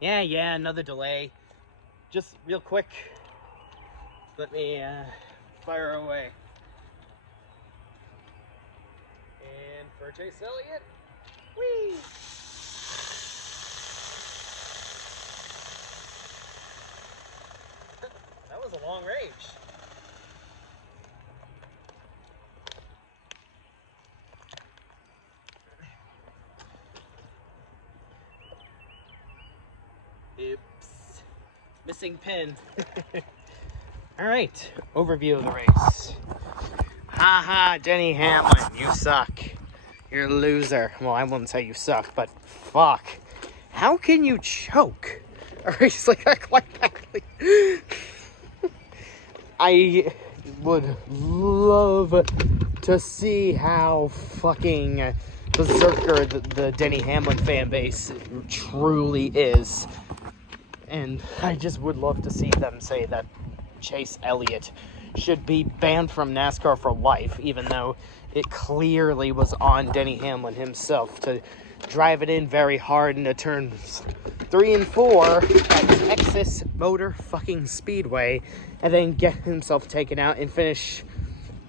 Yeah, another delay. Just real quick, let me fire away. And for Chase Elliott, whee! That was a long range. Oops. Missing pin. Alright, overview of the race. Haha, Denny Hamlin, you suck. You're a loser. Well, I wouldn't say you suck, but fuck. How can you choke a race like that quite badly? I would love to see how fucking berserker the Denny Hamlin fan base truly is. And I just would love to see them say that Chase Elliott should be banned from NASCAR for life, even though it clearly was on Denny Hamlin himself to drive it in very hard into turns 3 and 4 at Texas Motor fucking Speedway, and then get himself taken out and finish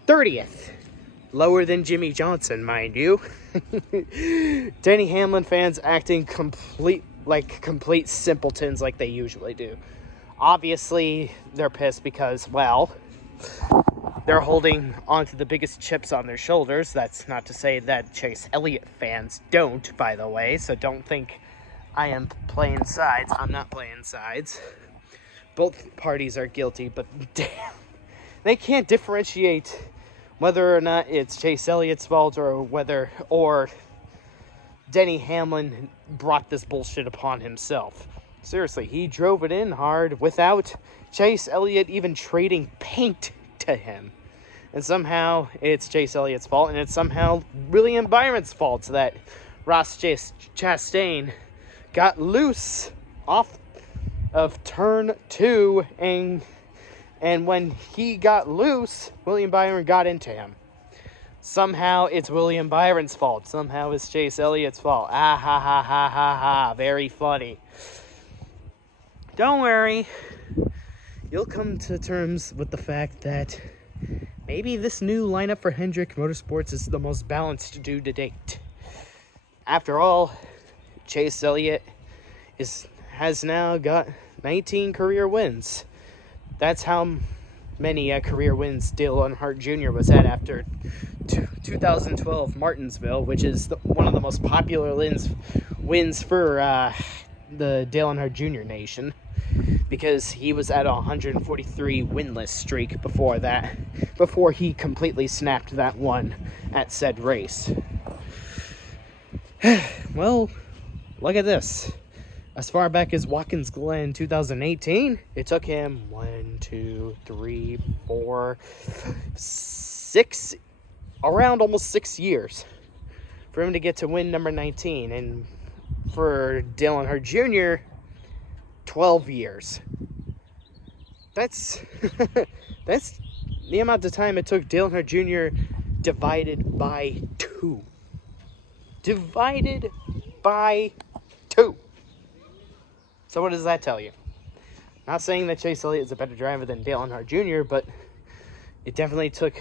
30th. Lower than Jimmy Johnson, mind you. Denny Hamlin fans acting complete simpletons like they usually do. Obviously, they're pissed because, well, they're holding onto the biggest chips on their shoulders. That's not to say that Chase Elliott fans don't, by the way, so don't think I am playing sides. I'm not playing sides. Both parties are guilty, but damn, they can't differentiate whether or not it's Chase Elliott's fault or Denny Hamlin brought this bullshit upon himself. Seriously, he drove it in hard without Chase Elliott even trading paint to him. And somehow it's Chase Elliott's fault, and it's somehow William Byron's fault that Ross Chastain got loose off of turn 2, and when he got loose, William Byron got into him. Somehow it's William Byron's fault. Somehow it's Chase Elliott's fault. Ah ha ha ha ha ha. Very funny. Don't worry. You'll come to terms with the fact that maybe this new lineup for Hendrick Motorsports is the most balanced due to date. After all, Chase Elliott has now got 19 career wins. That's how many career wins Dale Earnhardt Jr. was at after 2012 Martinsville, which is one of the most popular wins for the Dale Earnhardt Jr. nation, because he was at a 143 winless streak before he completely snapped that one at said race. Well, look at this. As far back as Watkins Glen 2018, it took him 6, almost 6 years for him to get to win number 19. And for Dale Earnhardt Jr., 12 years. That's the amount of time it took Dale Earnhardt Jr. divided by 2. Divided by 2. So what does that tell you? Not saying that Chase Elliott is a better driver than Dale Earnhardt Jr., but it definitely took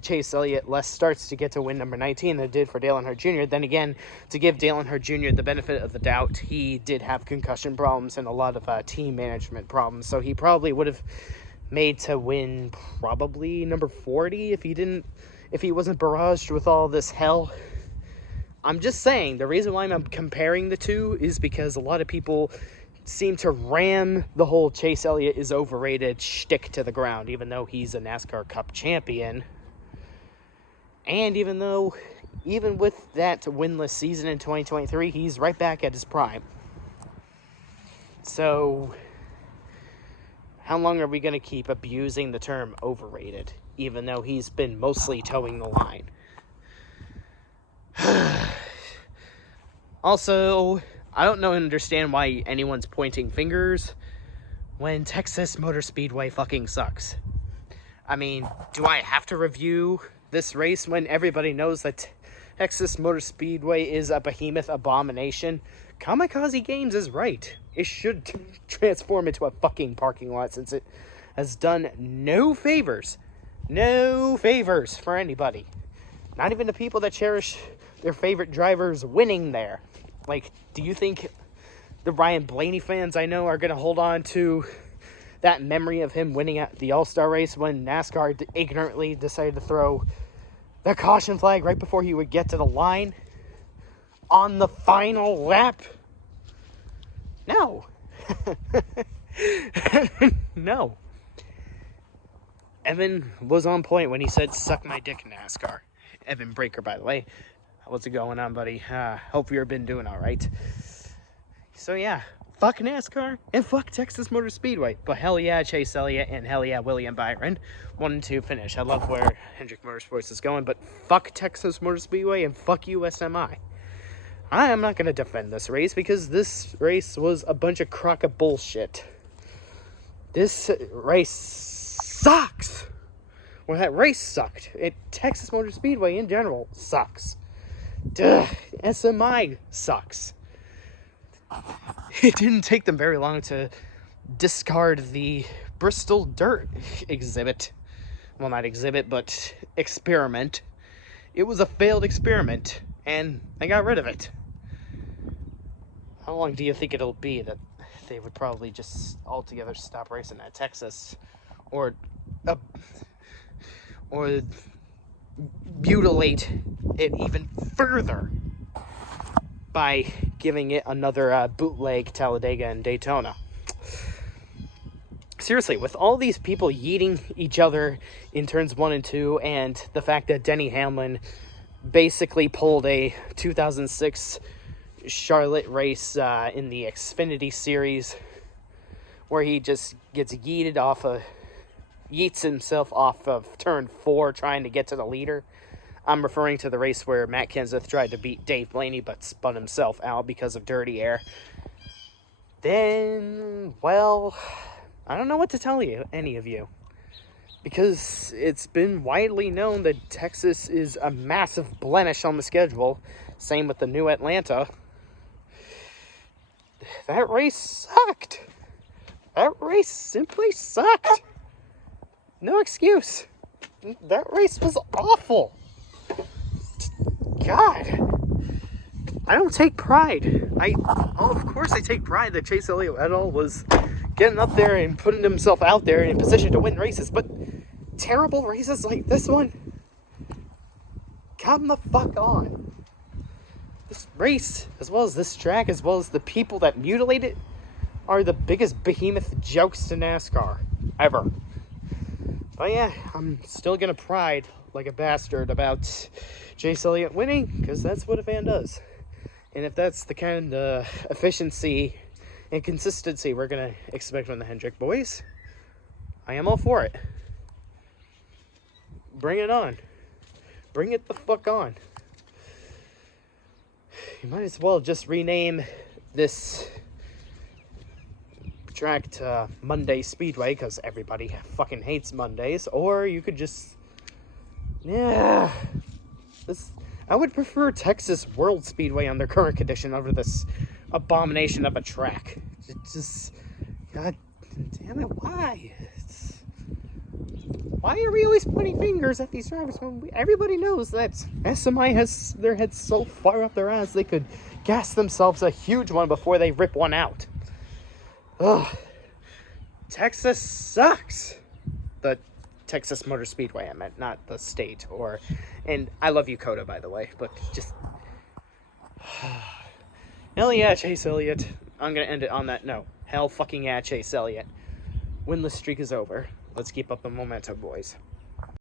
Chase Elliott less starts to get to win number 19 than it did for Dale Earnhardt Jr. Then again, to give Dale Earnhardt Jr. the benefit of the doubt, he did have concussion problems and a lot of team management problems, so he probably would have made to win probably number 40 if he wasn't barraged with all this hell. I'm just saying, the reason why I'm comparing the two is because a lot of people seem to ram the whole Chase Elliott is overrated shtick to the ground, even though he's a NASCAR Cup champion. And even with that winless season in 2023, he's right back at his prime. So, how long are we going to keep abusing the term overrated, even though he's been mostly towing the line? Also, I don't understand why anyone's pointing fingers when Texas Motor Speedway fucking sucks. I mean, do I have to review this race when everybody knows that Texas Motor Speedway is a behemoth abomination Kamikaze Games is right. It should transform into a fucking parking lot, since it has done no favors for anybody. Not even the people that cherish their favorite drivers winning there. Like, do you think the Ryan Blaney fans I know are going to hold on to that memory of him winning at the All-Star race when NASCAR ignorantly decided to throw the caution flag right before he would get to the line on the final lap? No. No. Evan was on point when he said, "Suck my dick, NASCAR." Evan Breaker, by the way. What's it going on, buddy? Hope you've been doing all right. So, yeah. Fuck NASCAR and fuck Texas Motor Speedway. But hell yeah, Chase Elliott, and hell yeah, William Byron. 1 and 2 finish. I love where Hendrick Motorsports is going, but fuck Texas Motor Speedway and fuck USMI. I am not going to defend this race because this race was a bunch of crock of bullshit. This race sucks. Well, that race sucked. Texas Motor Speedway in general sucks. Duh, SMI sucks. It didn't take them very long to discard the Bristol Dirt exhibit. Well, not exhibit, but experiment. It was a failed experiment, and they got rid of it. How long do you think it'll be that they would probably just altogether stop racing at Texas? Or mutilate it even further by giving it another bootleg Talladega and Daytona. Seriously, with all these people yeeting each other in turns 1 and 2, and the fact that Denny Hamlin basically pulled a 2006 Charlotte race in the Xfinity Series, where he just gets yeets himself off of turn 4 trying to get to the leader. I'm referring to the race where Matt Kenseth tried to beat Dave Blaney but spun himself out because of dirty air. Then, well, I don't know what to tell you, any of you. Because it's been widely known that Texas is a massive blemish on the schedule. Same with the new Atlanta. That race sucked. That race simply sucked. No excuse. That race was awful. God. I don't take pride. Of course I take pride that Chase Elliott et al. Was getting up there and putting himself out there in position to win races, but terrible races like this one, come the fuck on. This race, as well as this track, as well as the people that mutilate it, are the biggest behemoth jokes to NASCAR ever. But yeah, I'm still gonna pride like a bastard about Chase Elliott winning, because that's what a fan does. And if that's the kind of efficiency and consistency we're gonna expect from the Hendrick boys, I am all for it. Bring it on. Bring it the fuck on. You might as well just rename this track to Monday Speedway, because everybody fucking hates Mondays. Or you could just, I would prefer Texas World Speedway on their current condition over this abomination of a track. Just, god damn it, why? Why are we always pointing fingers at these drivers when everybody knows that SMI has their heads so far up their ass they could gas themselves a huge one before they rip one out? Ugh. Texas sucks. The Texas Motor Speedway, I meant, not the state. And I love you, Coda, by the way, but just... Hell yeah, Chase Elliott. I'm gonna end it on that note. Hell fucking yeah, Chase Elliott. Winless streak is over. Let's keep up the momentum, boys.